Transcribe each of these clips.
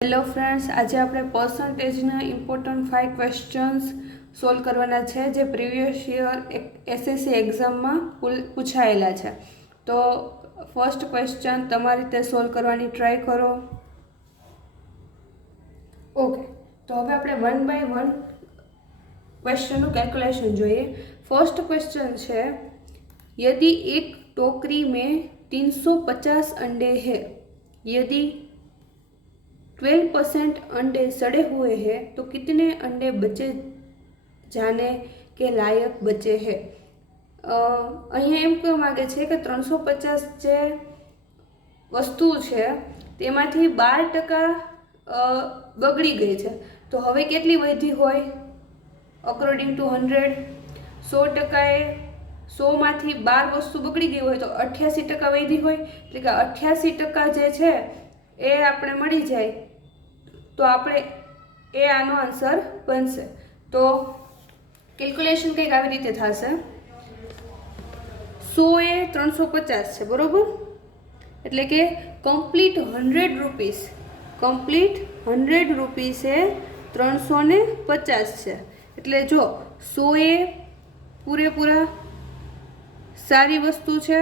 Hello friends, આજે આપણે પર્સન્ટેજના important 5 questions solve કરવાના છે જે પ્રીવિયસ યર એસએસસી એક્ઝામમાં પૂછાયેલા છે. તો ફર્સ્ટ ક્વેશ્ચન તમારી રીતે સોલ્વ કરવાની ટ્રાય કરો. ઓકે, તો હવે આપણે વન બાય વન ક્વેશ્ચનનું કેલ્ક્યુલેશન જોઈએ. ફર્સ્ટ ક્વેશ્ચન છે, यदि एक टोकरी में 350 अंडे हैं, यदि 12% अंडे सड़े हुए हैं तो कितने अंडे बचे जाने के लायक बचे हैं. અહીંયા એમ કહેવા માગે છે કે 350 જે વસ્તુ છે તેમાંથી 12% બગડી ગઈ છે, તો હવે કેટલી વધી હોય? અકોર્ડિંગ ટુ 100%, 100માંથી 12 વસ્તુ બગડી ગઈ હોય તો 88% વધી હોય, એટલે કે 88% જે છે એ આપણે મળી જાય તો આપણે આનો આન્સર બનશે. તો કેલ્ક્યુલેશન કંઈક આવી રીતે થશે. 100 એ 350 છે, બરોબર? એટલે કે કમ્પ્લીટ 100 રૂપીસ એ 350 છે. એટલે જો 100 એ પૂરેપૂરા સારી વસ્તુ છે,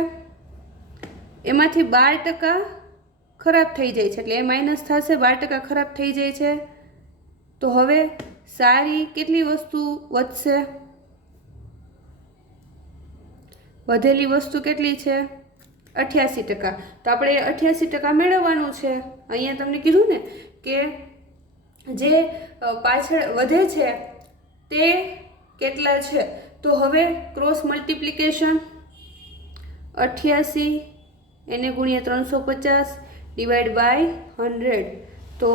એમાંથી 12% ખરાબ થઈ જાય છે, એટલે એ માઇનસ થશે, 12% ખરાબ થઈ જાય છે. તો હવે સારી કેટલી વસ્તુ વધશે? વધેલી વસ્તુ કેટલી છે? 88%. તો આપણે 88% મેળવવાનું છે. અહીંયા તમને કીધું ને કે જે પાછળ વધે છે તે કેટલા છે. તો હવે ક્રોસ મલ્ટિપ્લિકેશન 88 એને ગુણ્યા 350 ડિવાઈડ બાય 100. તો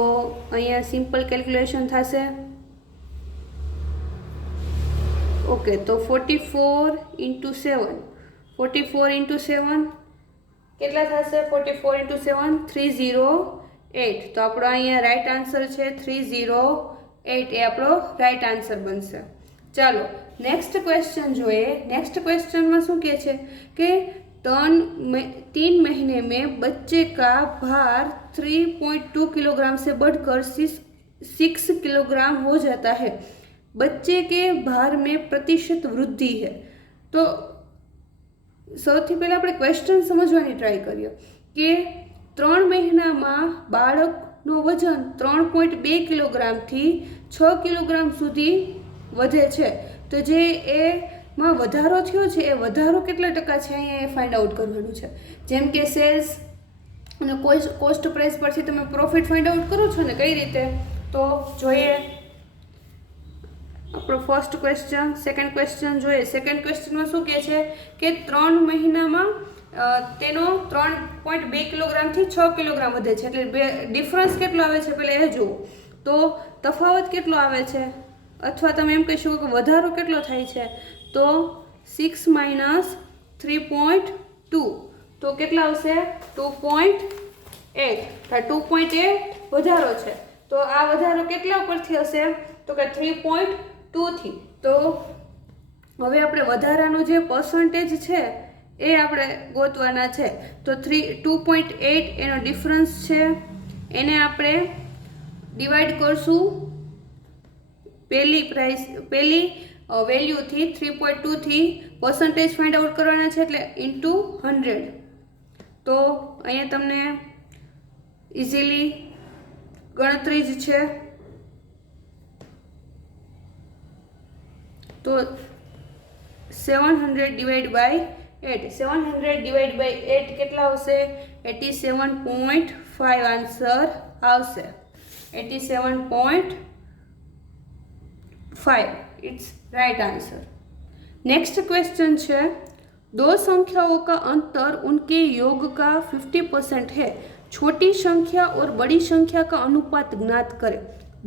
અહીંયા સિમ્પલ કેલ્ક્યુલેશન થશે. ઓકે, તો 44 × 7 કેટલા થશે? 44 × 7 308. તો આપણો અહીંયા રાઈટ આન્સર છે 308. એ આપણો રાઈટ આન્સર બનશે. ચાલો નેક્સ્ટ ક્વેશ્ચન જોઈએ. નેક્સ્ટ ક્વેશ્ચનમાં શું કહે છે કે 3 महीने में बच्चे का भार 3.2 किलोग्राम से बढ़कर 6 किलोग्राम हो जाता है. बच्चे के भार में प्रतिशत वृद्धि है. तो સૌથી પહેલાં આપણે ક્વેશ્ચન સમજવાની ટ્રાય કરીએ કે 3 મહિનામાં બાળકનું વજન 3.2 કિલોગ્રામથી 6 કિલોગ્રામ સુધી વધે છે. તો જે એમાં વધારો થયો છે એ વધારો કેટલા ટકા છે અહીંયા એ ફાઇન્ડ આઉટ કરવાનું છે. જેમ કે સેલ્સ અને કોસ્ટ પ્રાઇસ પરથી તમે પ્રોફિટ ફાઇન્ડ આઉટ કરો છો ને, કઈ રીતે? તો જોઈએ આપણો ફર્સ્ટ ક્વેશ્ચન. સેકન્ડ ક્વેશ્ચન જોઈએ. સેકન્ડ ક્વેશ્ચનમાં શું કહે છે કે 3 મહિનામાં તેનો 3.2 કિલોગ્રામથી 6 કિલોગ્રામ વધે છે. એટલે ડિફરન્સ કેટલો આવે છે પહેલાં એ જુઓ. તો તફાવત કેટલો આવે છે, અથવા તમે એમ કહી શકો કે વધારો કેટલો થાય છે? તો 6 - 3.2 તો કેટલા આવશે? 2.8. 2.8 વધારો છે. તો આ વધારો કેટલા ઉપરથી હશે? તો કે 3.2 થી. તો હવે આપણે વધારાનો જે પર્સન્ટેજ છે એ આપણે ગોતવાના છે. તો 2.8 એનો ડિફરન્સ છે, એને આપણે ડિવાઈડ કરશું પહેલી વેલ્યુથી 3.2 થી પર્સન્ટેજ ફાઇન્ડ આઉટ કરવાના છે, એટલે ઇન્ટુ 100. તો અહીંયા તમને ઇઝીલી ગણતરી જ છે. તો 700 ડિવાઈડ બાય 8. 700 ડિવાઈડ બાય 8 કેટલા આવશે? 87.5 આન્સર આવશે. 87.5 it's right answer. Next question है, 2 संख्याओं का अंतर उनके योग का 50% है. छोटी संख्या और बड़ी संख्या का अनुपात ज्ञात करें.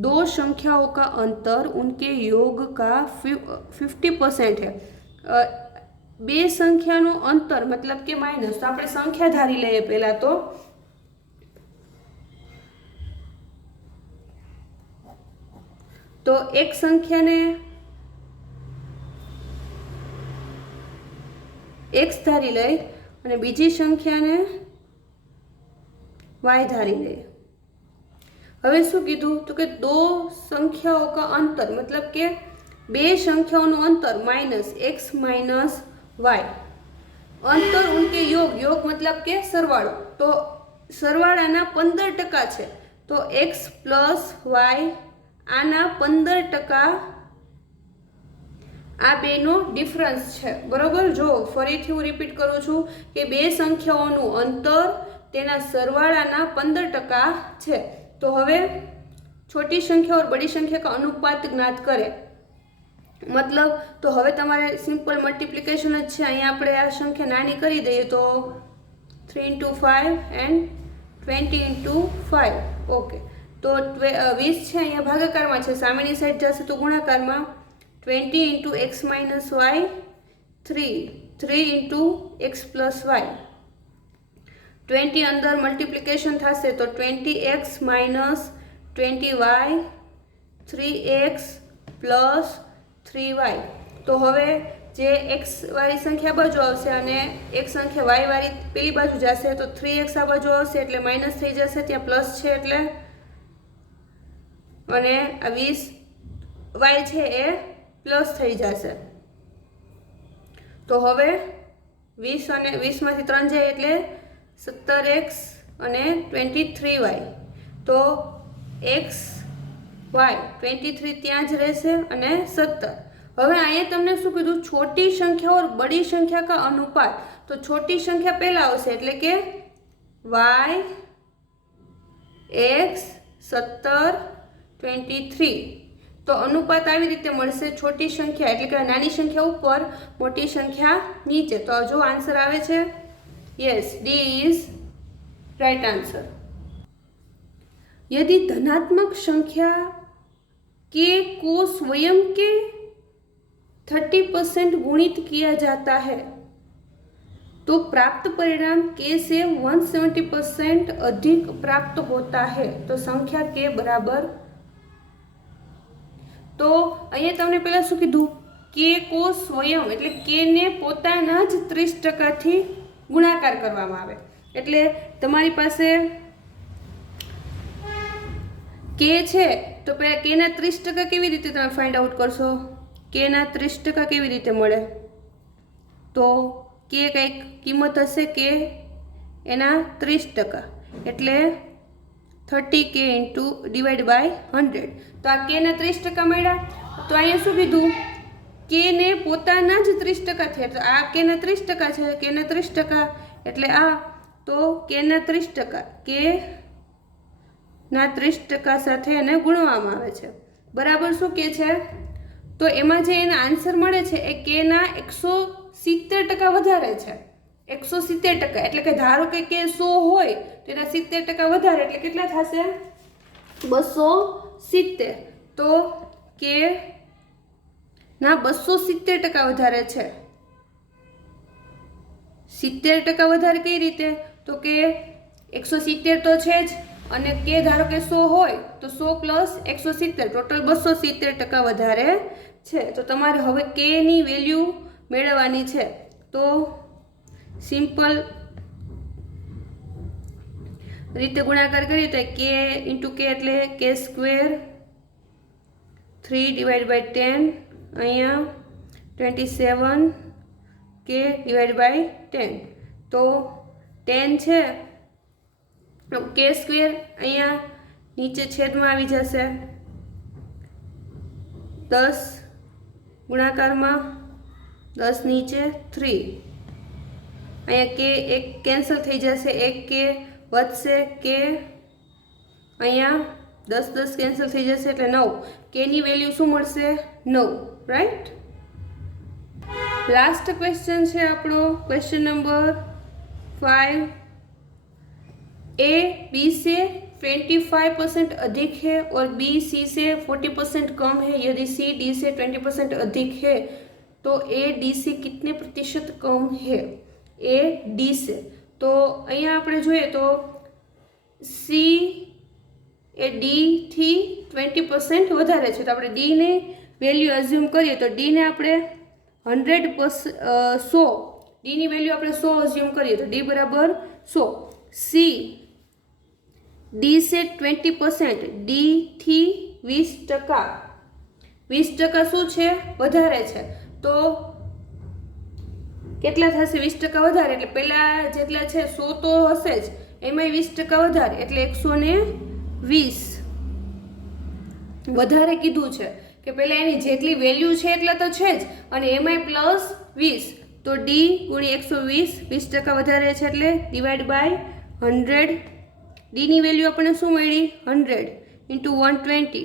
2 संख्याओं का अंतर उनके योग का 50% है. 2 સંખ્યાનો અંતર મતલબ કે માઇનસ. તો આપણે સંખ્યા ધારી લઈએ પહેલાં. તો એક સંખ્યાને x ધારી લઈ અને બીજી સંખ્યાને y ધારી લઈએ. હવે શું કીધું તો કે दो संख्याओं का अंतर मतलब કે બે સંખ્યાઓનું અંતર માઇનસ x માઇનસ વાય, અંતર ઉનકે योग, योग मतलब કે સરવાળો, તો સરવાળાના 15% છે, તો x પ્લસ વાય આના 15% આ બેનો ડિફરન્સ છે, બરોબર। જો ફરીથી હું રિપીટ કરું છું કે બે સંખ્યાઓનું અંતર તેના સરવાળાના 15% છે। तो હવે छोटी संख्या और बड़ी संख्या का अनुपात ज्ञात करे, मतलब तो હવે તમારે સિમ્પલ મલ્ટીપ્લિકેશન જ છે। અહીંયા આપણે આ સંખ્યા નાની કરી દઈએ તો 3 into 5 and 20 into 5, ઓકે। તો 20 છે અહીંયા ભાગાકારમાં છે, સામેની સાઈડ જશે તો ગુણાકારમાં, 20 into x minus y 3 into x plus y, 20 अंदर मल्टीप्लिकेशन थशे तो 20x minus 20y 3x plus 3y। तो हवे जे x वाली संख्या बाजू आवशे अने एक संख्या y वाली पेली बाजू जशे तो 3x आ बाजू आवशे एटले माइनस थई जशे, त्यां प्लस छे एटले अने आ 20y छे ए प्लस थई जशे। तो हवे 20 अने 20 मांथी 3 जाय एटले 17x અને 23y, તો x y 23 ત્યાં જ રહેશે અને 17। હવે અહીંયા તમને શું કીધું, छोटी संख्या और बड़ी संख्या का अनुपात, तो छोटी संख्या पहला આવશે એટલે કે y x 17 23, तो अनुपात આવી રીતે મળશે, छोटी संख्या એટલે કે નાની संख्या ઉપર મોટી संख्या નીચે। તો જો આન્સર આવે છે yes, D is right answer. यदि धनात्मक संख्या के को स्वयं के 30% गुणित किया जाता है तो प्राप्त परिणाम के से 170% अधिक प्राप्त होता है, तो संख्या के बराबर। तो अहींया तमने पहला शुं कीधुं, के को स्वयं एटले के ने पोताना ज 30% थी गुणाकार करवामां आवे, एटले तमारी पासे के छे तो पहला के ना 30% केवी रीते तमे फाइंड आउट करशो, के ना 30% केवी रीते मळे, तो के कंईक किंमत हशे के एना 30%, एटले 30k इंटू डिवाइड बाय 100, तो आ के ना 30% मळ्या। तो अहींया शुं कीधुं, के ने पोताना ज 30% थे, तो आ के ना 30% छे, के ना 30% एटले आ, तो के ना 30% के ना 30% साथे एने गुणवामां आवे छे, बराबर शुं के छे, तो एमां जे एना आंसर मळे छे ए के ना 170% वधारे छे, 170%, एटले के धारो के 100 होय तो एना 70% वधारे एटले केटला थशे 270, तो के ना 270% वधारे छे। 70% वधारे कई रीते, तो के 170 तो छे ज अने के धारो के 100 होय तो 100 प्लस 170 टोटल 270% वधारे छे। तो तमारे हवे के नी वेल्यू मेळववानी छे, तो सिम्पल रीते गुणाकार करीए तो के इंटू के एटले के स्क्वेर 3 डिवाइड बाय 10, अहींया 27 के डिवाइड बाय 10, तो 10 छे के स्क्वेर अहींया नीचे छेद में आवी जशे, 10 गुणाकार में 10 नीचे 3, अहींया के एक कैंसल थई जशे, एक के वधशे, के अहींया 10 कैंसल थई जशे एटले 9, के नी वेल्यू शुं मळशे 9, राइट। लास्ट क्वेश्चन है आपणो क्वेश्चन नंबर 5, ए बी से 25% अधिक है और बी सी से 40% कम है, यदि सी डी से 20% अधिक है तो ए डी से कितने प्रतिशत कम है, ए डी से। तो अहींया आपणे जोईए तो सी ए डी थी 20% वधारे छे, तो आपणे डी ने वेल्यू एज्यूम करिए तो डी ने आपणे 100 डी नी वेल्यू आपणे 100 एज्यूम करिए तो डी बराबर 100, सी ડી છે 20%, ડી થી 20%, 20% શું છે વધારે છે, તો કેટલા થશે 20% વધારે, એટલે પહેલાં જેટલા છે 100 તો હશે જ, એમાંય 20% વધારે એટલે 120 વધારે કીધું છે કે પહેલાં એની જેટલી વેલ્યુ છે એટલા તો છે જ, અને એમાંય પ્લસ 20, તો ડી ગુણ્યા 120, 20% વધારે છે એટલે ડિવાઈડ બાય 100, ડીની વેલ્યુ આપણને શું મળી 100 ઇન્ટુ 120,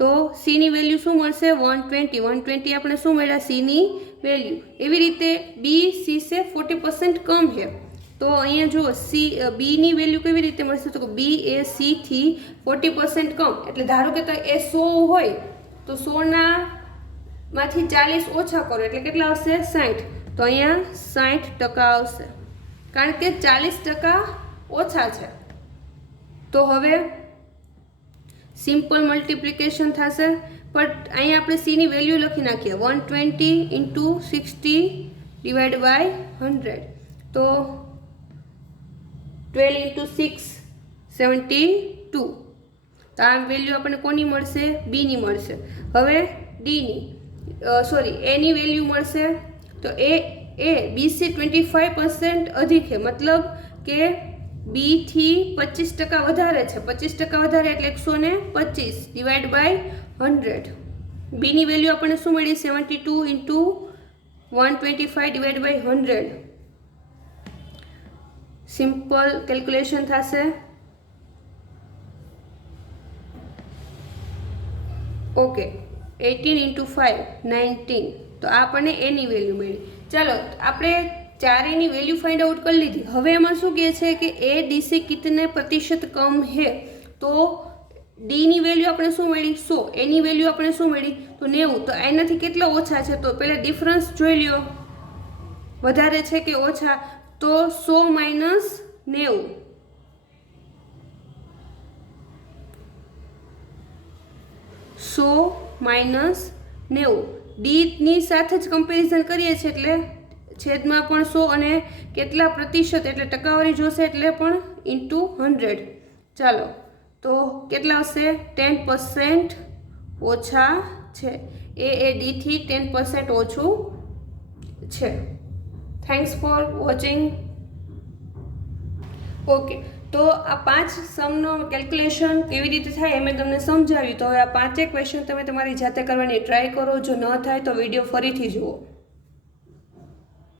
તો સીની વેલ્યુ શું મળશે 120, 120 આપણે શું મળ્યા સીની વેલ્યુ. એવી રીતે બી સી સે 40% કમ છે, તો અહીંયા જુઓ સી બીની વેલ્યુ કેવી રીતે મળશે, તો બી એ સી થી 40% કમ, એટલે ધારો કે તો એ 100 હોય તો 100 માંથી 40 ઓછા કરો એટલે કેટલા આવશે 60, તો અહીંયા 60% આવશે, કારણ કે 40% ઓછા છે. તો હવે સિમ્પલ મલ્ટિપ્લિકેશન થશે, પણ અહીંયા આપણે સીની વેલ્યુ લખી નાખીએ 120 ઇન્ટુ 60 ડિવાઈડ બાય 100, તો 12 ઇન્ટુ 6 72, તો આ વેલ્યુ આપણને કોની મળશે બીની મળશે. હવે ડીની એની વેલ્યુ મળશે, તો એ બીસી 25% અધિક છે, મતલબ કે બી થી 25% વધારે છે, 25% વધારે એટલે 125 ડિવાઈડ બાય 100, બીની વેલ્યુ આપણને શું મળી 72 into 125 divide by 100, simple calculation થશે. ઓકે 18 ઇન્ટુ 5 19, તો આ આપણને એની વેલ્યુ મળી. ચાલો આપણે ચારેયની વેલ્યુ ફાઇન્ડ આઉટ કરી લીધી. હવે એમાં શું કહે છે કે એ ડી से कितने प्रतिशत कम है, તો ડીની વેલ્યુ આપણે શું મળી 100, એની વેલ્યુ આપણે શું મળી તો 90, તો એનાથી કેટલા ઓછા છે, તો પહેલાં ડિફરન્સ જોઈ લ્યો વધારે છે કે ઓછા, તો 100 માઇનસ 90, 100 માઇનસ 90, ડીની સાથે જ કમ્પેરિઝન કરીએ છીએ એટલે છેદમાં પણ 100 અને કેટલા પ્રતિશત એટલે ટકાવારી જોશે એટલે પણ ઇન્ટુ 100. ચાલો તો કેટલા આવશે 10% ઓછા છે, એ ડીથી 10% ઓછું છે. Thanks for watching. ઓકે, તો આ 5 સમનો કેલ્ક્યુલેશન કેવી રીતે થાય એ મેં તમને સમજાવ્યું. તો હવે આ 5 ક્વેશ્ચન તમે તમારી જાતે કરવાની ટ્રાય કરો, જો ન થાય તો વિડીયો ફરીથી જુઓ.